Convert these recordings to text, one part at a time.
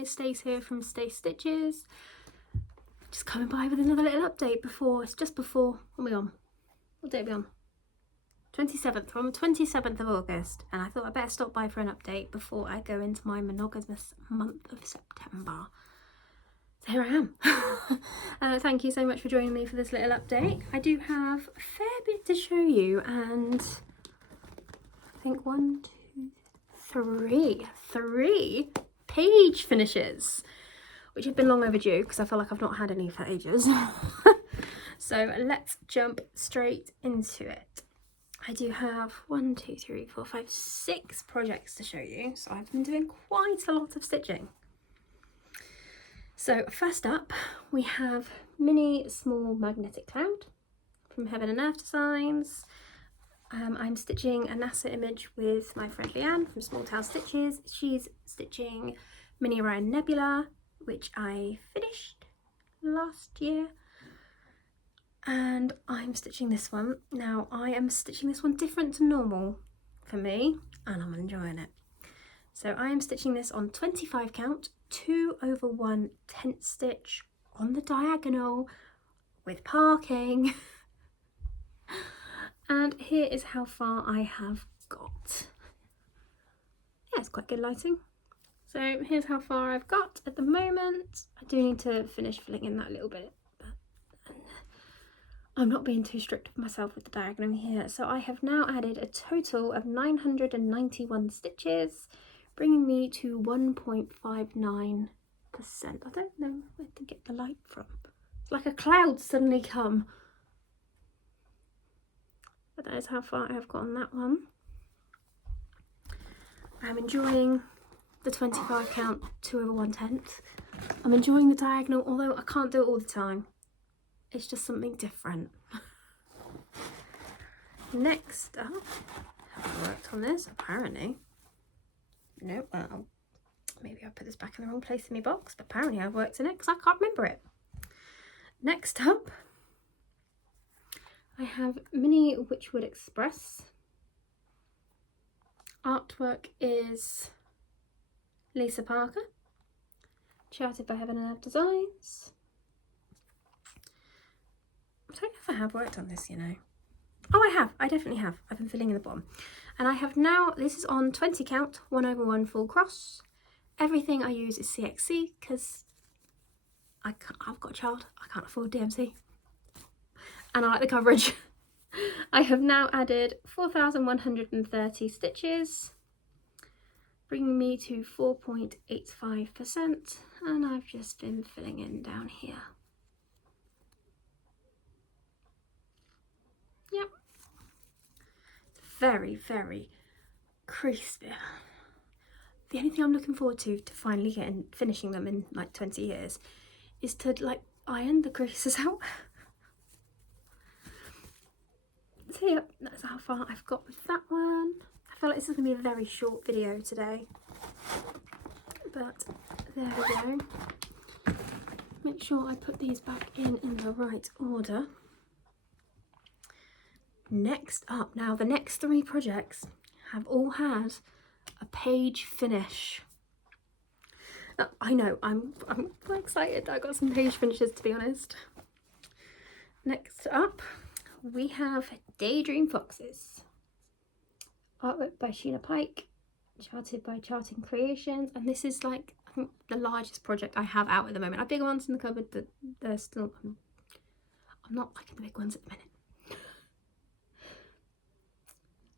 it's Stace here from Stace Stitches. Just coming by with another little update before, it's just before, what are we on? What date are we on? 27th, we're on the 27th of August, and I thought I'd better stop by for an update before I go into my monogamous month of September. So here I am. Thank you so much for joining me for this little update. I do have a fair bit to show you, and I think 1, 2, 3 page finishes, which have been long overdue because I feel like I've not had any for ages. So let's jump straight into it. I do have 1, 2, 3, 4, 5, 6 projects to show you, so I've been doing quite a lot of stitching. So first up, we have Mini Small Magnetic Cloud from Heaven and Earth Designs. I'm stitching a NASA image with my friend Leanne from Small Tail Stitches. She's stitching Mini Orion Nebula, which I finished last year. And I'm stitching this one. Now I am stitching this one different to normal for me, and I'm enjoying it. So I am stitching this on 25 count, 2/1 tent stitch on the diagonal with parking. And here is how far I have got. Yeah, it's quite good lighting. So here's how far I've got at the moment. I do need to finish filling in that little bit, but I'm not being too strict with myself with the diagonal here. So I have now added a total of 991 stitches, bringing me to 1.59%. I don't know where to get the light from. It's like a cloud suddenly come. But that is how far I have got on that one. I'm enjoying the 25 count 2/1 tenth. I'm enjoying the diagonal, although I can't do it all the time. It's just something different. Next up, have I worked on this? Apparently. No, well, maybe I put this back in the wrong place in my box, but apparently I've worked in it because I can't remember it. Next up, I have Mini Witchwood Express. Artwork is Lisa Parker, charted by Heaven and Earth Designs. I don't know if I have worked on this, you know. Oh, I have. I definitely have. I've been filling in the bottom. And I have now, this is on 20 count, 1/1 full cross. Everything I use is CXC because I've got a child. I can't afford DMC. And I like the coverage. I have now added 4,130 stitches, bringing me to 4.85%. And I've just been filling in down here. Yep. It's very, very creased. The only thing I'm looking forward to finally finishing them in like 20 years is to like iron the creases out. So yep, that's how far I've got with that one. I feel like this is going to be a very short video today, but there we go. Make sure I put these back in the right order. Next up, now the next 3 projects have all had a page finish. I know, I'm quite excited that I got some page finishes, to be honest. Next up, we have Daydream Foxes. Artwork by Sheena Pike, charted by Charting Creations, and this is like, I think, the largest project I have out at the moment. I have bigger ones in the cupboard, but they're still, I'm not liking the big ones at the minute.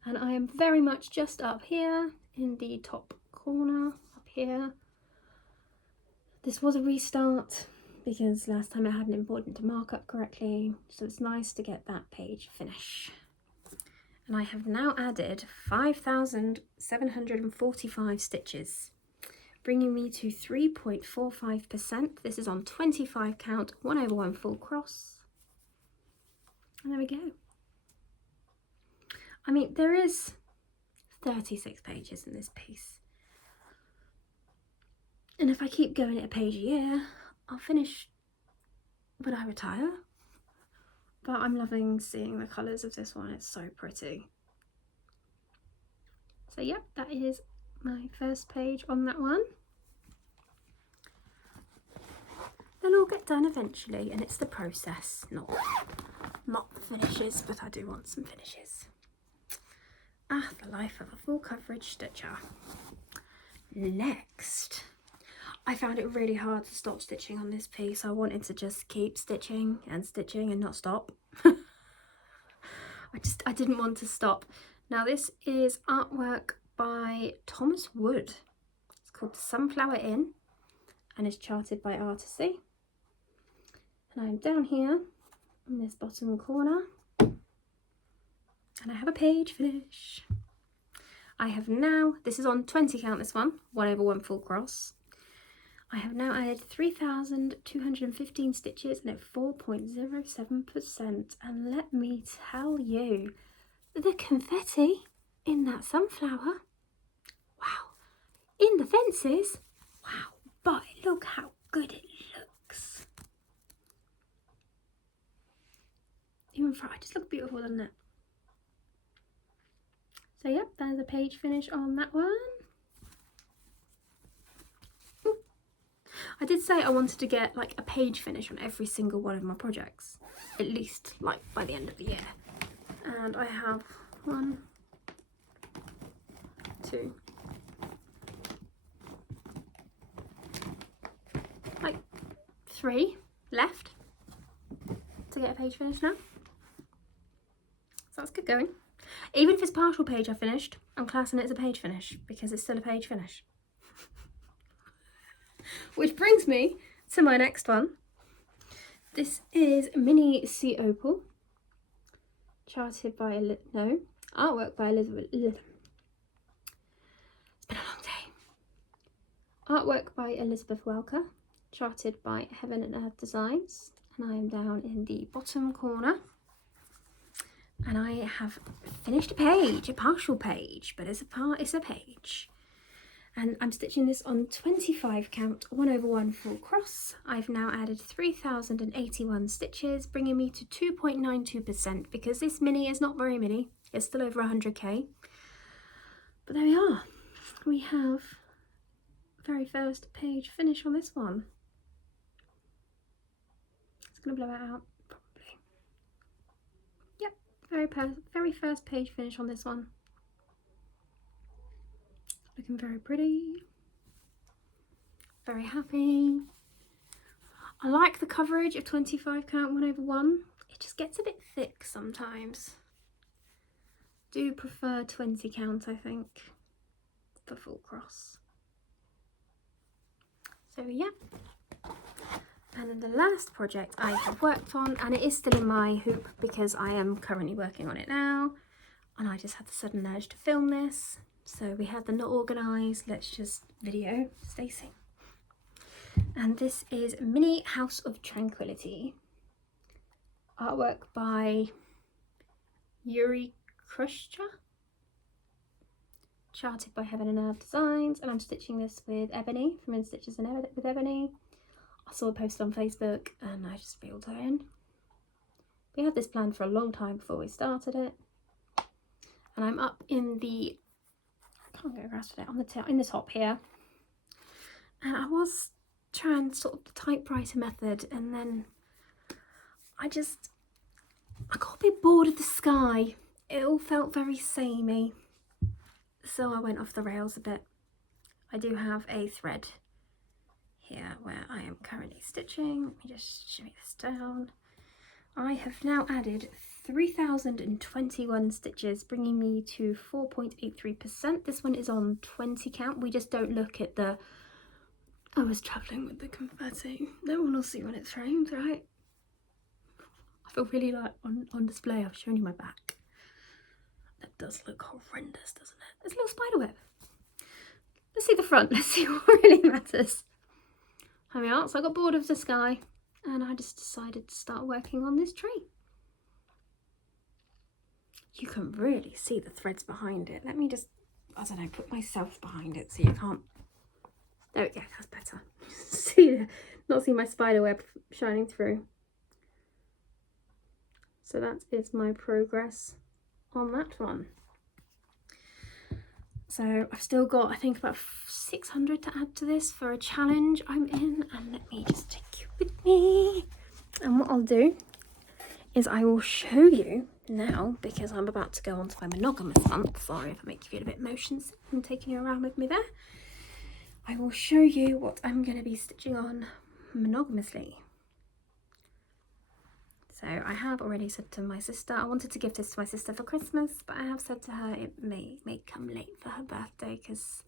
And I am very much just up here in the top corner, up here. This was a restart because last time I hadn't imported to mark up correctly, so it's nice to get that page finish. And I have now added 5,745 stitches, bringing me to 3.45%. This is on 25 count, 1/1 full cross. And there we go. I mean, there is 36 pages in this piece. And if I keep going at a page a year, I'll finish when I retire. But I'm loving seeing the colours of this one. It's so pretty. So yep, that is my first page on that one. get done eventually, and it's the process, not the finishes, but I do want some finishes. Ah, the life of a full coverage stitcher. Next, I found it really hard to stop stitching on this piece. I wanted to just keep stitching and not stop. I didn't want to stop. Now this is artwork by Thomas Wood. It's called The Sunflower Inn and is charted by Artisy. And I'm down here in this bottom corner and I have a page finish. I have now, this is on 20 count, this one, 1/1 full cross. I have now added 3,215 stitches and at 4.07%, and let me tell you, the confetti in that sunflower, wow, in the fences, wow, but look how good it looks. Even for, it just looks beautiful, doesn't it? So yep, there's a page finish on that one. I did say I wanted to get like a page finish on every single one of my projects, at least like by the end of the year. And I have 1, 2, like 3 left to get a page finish now. So that's good going. Even if it's partial page I finished, I'm classing it as a page finish because it's still a page finish. Which brings me to my next one. This is Mini Sea Opal, charted by artwork by Elizabeth. It's been a long day. Artwork by Elizabeth Welker, charted by Heaven and Earth Designs, and I am down in the bottom corner. And I have finished a page, a partial page, but it's a page. And I'm stitching this on 25 count 1/1 full cross. I've now added 3,081 stitches, bringing me to 2.92%, because this mini is not very mini. It's still over 100k. But there we are. We have very first page finish on this one. It's going to blow it out, probably. Yep, very first page finish on this one. Looking very pretty, very happy. I like the coverage of 25 count 1/1. It just gets a bit thick sometimes. Do prefer 20 count, I think, for full cross. So yeah. And then the last project I have worked on, and it is still in my hoop because I am currently working on it now, and I just had the sudden urge to film this. So we had the not organised, let's just video Stacey. And this is Mini House of Tranquility. Artwork by Yuri Krushcha. Charted by Heaven and Earth Designs. And I'm stitching this with Ebony from In Stitches with Ebony. I saw a post on Facebook and I just reeled her in. We had this planned for a long time before we started it. And I'm up in the, I can't get a grasp of it, on the in the top here. And I was trying sort of the typewriter method, and then I got a bit bored of the sky. It all felt very samey, so I went off the rails a bit. I do have a thread here where I am currently stitching. Let me just shimmy this down. I have now added 3,021 stitches, bringing me to 4.83%. This one is on 20 count. We just don't look at the, I was travelling with the confetti. No one will see when it's framed, right? I feel really like on display. I've shown you my back. That does look horrendous, doesn't it? There's a little spider web. Let's see the front. Let's see what really matters. Here we are. So I got bored of the sky and I just decided to start working on this tree. You can really see the threads behind it. Let me just, I don't know, put myself behind it so you can't. There we go, that's better. Not see my spider web shining through. So that is my progress on that one. So I've still got, I think, about 600 to add to this for a challenge I'm in. And let me just take you with me. And what I'll do is I will show you now, because I'm about to go on to my monogamous month. Sorry if I make you feel a bit motion sick and taking you around with me there. I will show you what I'm going to be stitching on monogamously. So I have already said to my sister, I wanted to give this to my sister for Christmas, but I have said to her it may come late for her birthday, because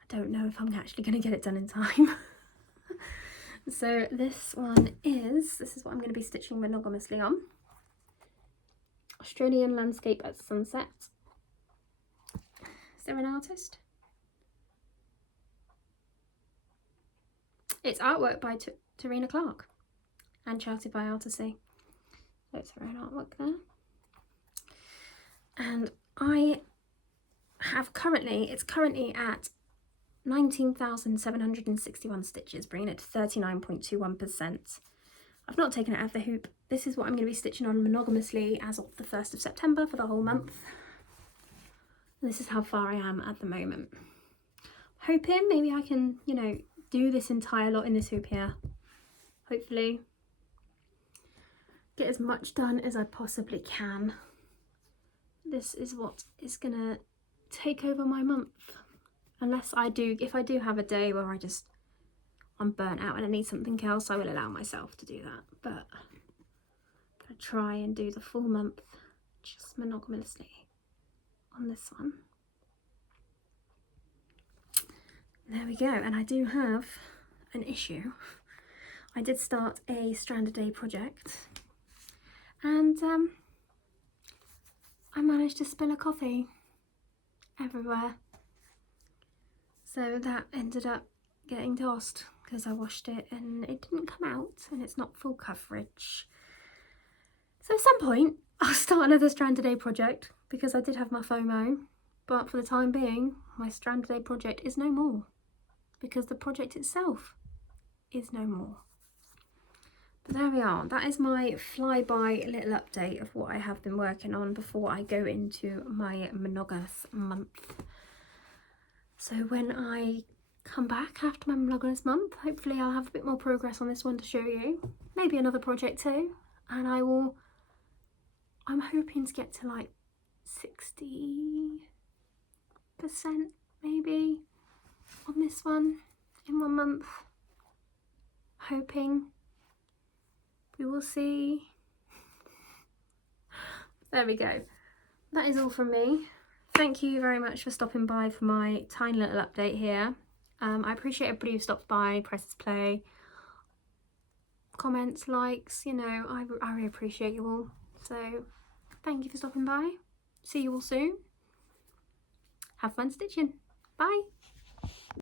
I don't know if I'm actually going to get it done in time. So this is what I'm going to be stitching monogamously on. Australian Landscape at Sunset. Is there an artist? It's artwork by Tarina Clark and charted by Artisy. That's her own artwork there. And I have it's currently at 19,761 stitches, bringing it to 39.21%. I've not taken it out of the hoop. This is what I'm going to be stitching on monogamously as of the 1st of September for the whole month. And this is how far I am at the moment. Hoping maybe I can, you know, do this entire lot in this hoop here. Hopefully get as much done as I possibly can. This is what is gonna take over my month. If I do have a day where I'm burnt out and I need something else, I will allow myself to do that. But I'm gonna try and do the full month just monogamously on this one. There we go. And I do have an issue. I did start a strand a day project, and I managed to spill a coffee everywhere. So that ended up getting tossed because I washed it and it didn't come out, and it's not full coverage. So at some point I'll start another strand a day project, because I did have my FOMO, but for the time being my strand a day project is no more, because the project itself is no more. But there we are. That is my flyby little update of what I have been working on before I go into my monogamous month. So when I come back after my monogamous month, hopefully I'll have a bit more progress on this one to show you. Maybe another project too. And I'm hoping to get to like 60% maybe on this one in 1 month. Hoping. We will see. There we go. That is all from me. Thank you very much for stopping by for my tiny little update here. I appreciate everybody who stops by, presses play, comments, likes, you know, I really appreciate you all. So thank you for stopping by. See you all soon. Have fun stitching. Bye.